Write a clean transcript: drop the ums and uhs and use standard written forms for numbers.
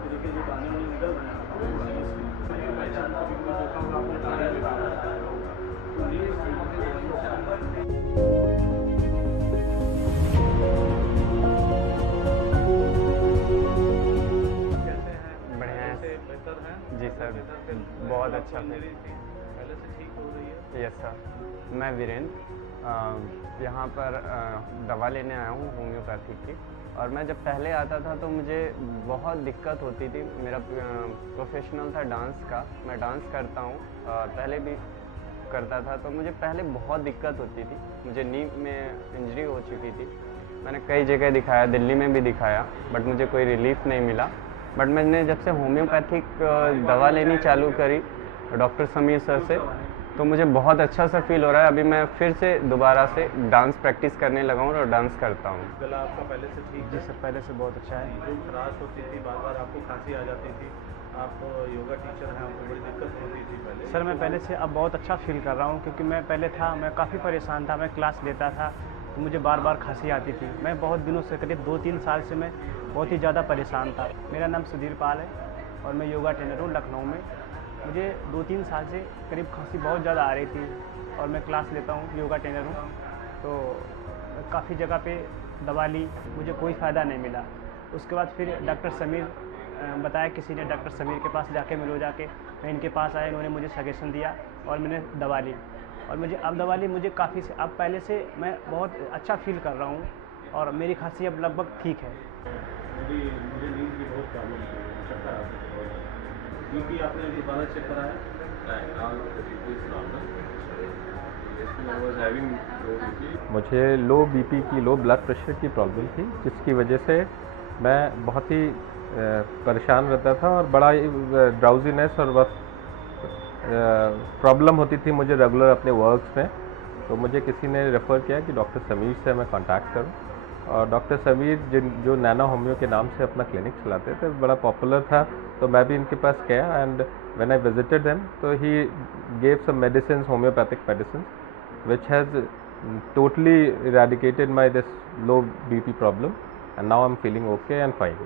तो देखिए जो दाने वाने निकल रहे हैं पहचान कभी कोई देखा होगा आपने दाने भी बाहर आता है तो ये इस तरीके की दवाइयों से कैसे हैं? बढ़िया है। से बेहतर हैं? जी सर, बहुत अच्छा है। पहले से ठीक हो रही है? यस सर, मैं वीरेंद्र यहाँ पर दवा लेने आया हूँ होम्योपैथिक की। और मैं जब पहले आता था तो मुझे बहुत दिक्कत होती थी। मेरा प्रोफेशनल था डांस का, मैं डांस करता हूँ और पहले भी करता था, तो मुझे पहले बहुत दिक्कत होती थी। मुझे नी में इंजरी हो चुकी थी। मैंने कई जगह दिखाया, दिल्ली में भी दिखाया, बट मुझे कोई रिलीफ नहीं मिला। बट मैंने जब से होम्योपैथिक दवा लेनी चालू करी डॉक्टर समीर सर से, तो मुझे बहुत अच्छा सा फील हो रहा है। अभी मैं फिर से दोबारा से डांस प्रैक्टिस करने लगा हूँ और डांस करता हूँ। गला आपका पहले से ठीक जी है? सर, पहले से बहुत अच्छा है। जो खराश होती थी, बार बार आपको खांसी आ जाती थी, आप योगा टीचर हैं, आपको बड़ी दिक्कत होती थी पहले? सर मैं पहले से अब बहुत अच्छा फील कर रहा हूँ, क्योंकि मैं पहले था, मैं काफ़ी परेशान था। मैं क्लास लेता था तो मुझे बार बार खांसी आती थी। मैं बहुत दिनों से, करीब 2-3 साल से मैं बहुत ही ज़्यादा परेशान था। मेरा नाम सुधीर पाल है और मैं योगा ट्रेनर हूँ लखनऊ में। मुझे 2-3 साल से करीब खांसी बहुत ज़्यादा आ रही थी और मैं क्लास लेता हूँ, योगा ट्रेनर हूँ। तो काफ़ी जगह पे दवा ली, मुझे कोई फ़ायदा नहीं मिला। उसके बाद फिर डॉक्टर समीर बताया, किसी ने डॉक्टर समीर के पास जाके मिलो जाके, मैं इनके पास आया, इन्होंने मुझे सजेशन दिया और मैंने दवा ली। और मुझे अब दवा ली, मुझे काफ़ी से अब पहले से मैं बहुत अच्छा फील कर रहा हूँ और मेरी खांसी अब लगभग ठीक है। मुझे नींद की बहुत प्रॉब्लम थी, चक्कर आते थे बहुत ज़्यादा। बीपी आपने दोबारा चेक कराया? मुझे लो बीपी की, लो ब्लड प्रेशर की प्रॉब्लम थी, जिसकी वजह से मैं बहुत ही परेशान रहता था और बड़ा ड्राउजीनेस और बहुत प्रॉब्लम होती थी मुझे रेगुलर अपने वर्क्स में। तो मुझे किसी ने रेफ़र किया कि डॉक्टर समीर से मैं कांटेक्ट करूं, और डॉक्टर समीर जो नैनो होम्यो के नाम से अपना क्लिनिक चलाते थे, बड़ा पॉपुलर था, तो मैं भी इनके पास गया। And when I visited them, तो he gave some medicine, homeopathic medicine, which has totally eradicated my this low BP problem, and now I'm feeling okay and fine.